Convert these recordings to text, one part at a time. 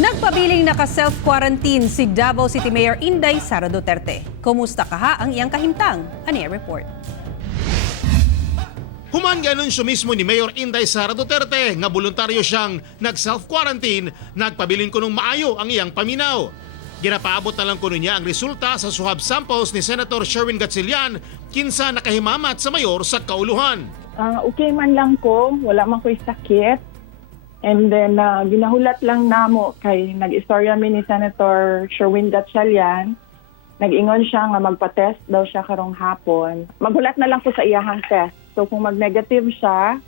Nagpabiling naka-self-quarantine si Davao City Mayor Inday Sara Duterte. Kumusta kaha ang iyang kahimtang? Ania report. Human anunsyo mismo ni Mayor Inday Sara Duterte nga voluntaryo siyang nag-self-quarantine, nagpabilin kunong maayo ang iyang paminaw. Ginapaabot na lang kuno niya ang resulta sa swab samples ni Senator Sherwin Gatchalian kinsa nakahimamat sa mayor sa kauluhan. Okay man lang ko, wala man ko'y sakit. And then, ginahulat lang namo kay nag-istorya mi ni Senator Sherwin Gatchalian. Nag-ingon siya nga magpa-test daw siya karong hapon. Maghulat na lang ko sa iyahang test. So kung mag-negative siya,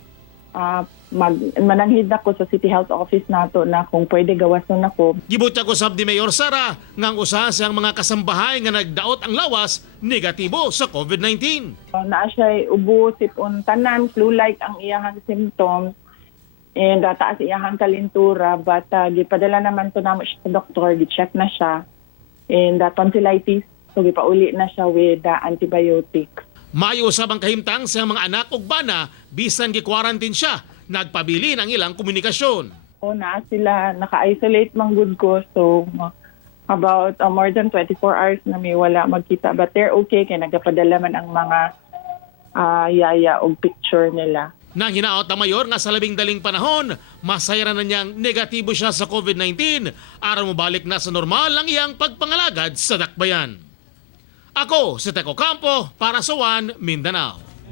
mananghid ako sa City Health Office nato na kung pwede gawason ako. Gibutya ko sab ni Mayor Sara nga ang usa siyang mga kasambahay nga nagdaot ang lawas negatibo sa COVID-19. Naa siya ubo, sipon, tanan, flu-like ang iyahang symptoms. And taas iyahang kalintura, but gipadala naman to namo siya sa doktor, gi-check na siya. And tonsillitis, so gipauli na siya with antibiotics. Mayo usab ang kahimtang sa mga anak ug bana bisan gi-quarantine siya, nagpabilin ang ilang komunikasyon. O na sila naka-isolate man good ko, so about more than 24 hours na may wala magkita, but they're okay kay nagapadala man ang mga yaya og picture nila. Nang hinaot ang mayor nga sa labing daling panahon, masayra na niyang negatibo siya sa COVID-19 aron mobalik na sa normal ang iyang pagpangalagad sa dakbayan. Ako si Teco Campo para sa One Mindanao.